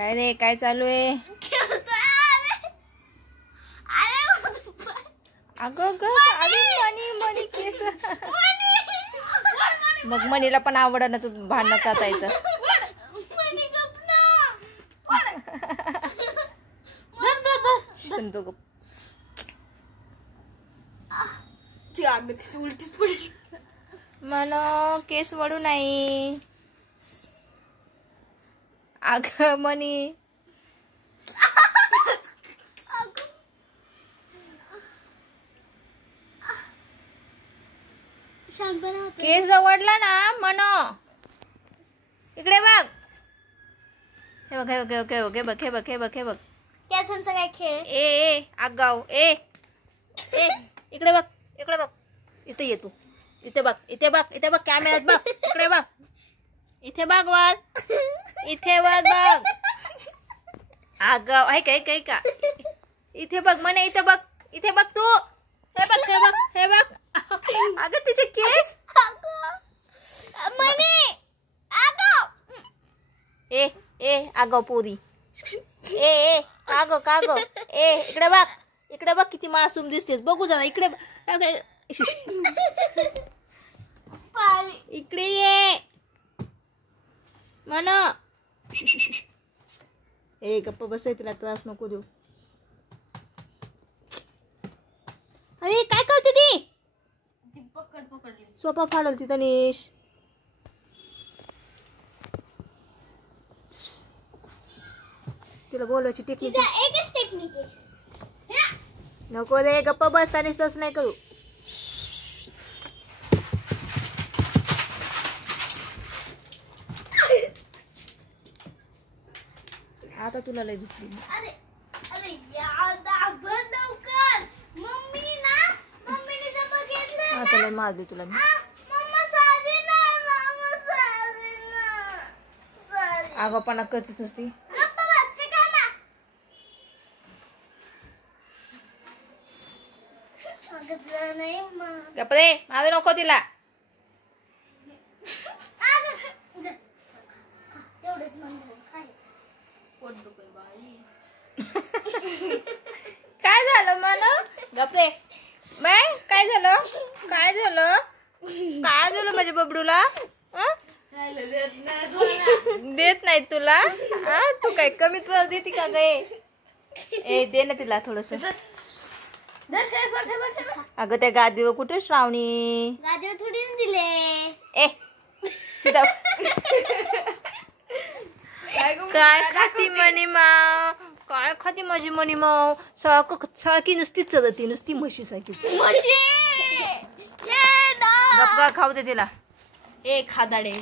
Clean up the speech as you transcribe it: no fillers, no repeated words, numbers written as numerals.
काय रे, काय चालू आहे? अगं मणी केस. मग मणीला पण आवड ना तू भांडण करायचं. संतो गप. उलटीच पडली. मनो केस वडू नाही. अगं मणी केस जवळला ना मनो. इकडे बघ. हे बघ हे बघ हे बघ हे बघ हे बघ हे बघ हे बघ. केसांचा काय खेळ? ए आगाव ए ए इकडे बघ इकडे बघ. इथे ये तू. इथे बघ इथे बघ इथे बघ कॅमेऱ्यात बघ. इकडे बघ. इथे बघ वर. इथे वर बघ. आगाव आहे काय काय का. इथे बघ म्हणे. इथे बघ. इथे बघ तू. हे बघ हे बघ हे बघ. अगं तिचे केस. ए ए आगाव पोरी. ए कागो कागो. ए इकडे बघ. इकडे बघ किती मासूम दिसतेस. बघू जरा इकडे. इकडे ये म्हण. ए गप्प बसाय. तिला त्रास नको देऊ. अरे काय करते ती? पकडली. सोफा फाडल ती तनिष. तिला बोलायची टेक्निक. एकच टेक्निक आहे. नको रे गप्प बस. तनिष तसं नाही करू. आता तुला लय दुखली. अरे अरे यार दाबर लवकर. मम्मीने जर बघितलं आता लय मारली तुला मी. मम्मा सॉरी ना. मम्मा सॉरी ना. आगाऊपणा करतेस नुसती. गप्प बस. हे काय ना. सांगितलं नाही मग. गप्प रे. मारू नको तिला. तेवढंच म्हणलं काय. काय झालं मला. गप्प रे. बाय काय झालं. काय झालं. काय झालं माझ्या बबडूला. देत नाही तुला. तू काय कमी त्रास देते का गे. ए दे ना तिला थोडस. अगं त्या गादीवर कुठे श्रावणी. गादीवर थोडी दिले. ए सीधा. काय खाती मणी माव. काय खाती माझी मणी माव. सारखी नुसती चरती. नुसती म्हशी सारखी. गप्पा खाऊ दे तिला. ए खादाडे.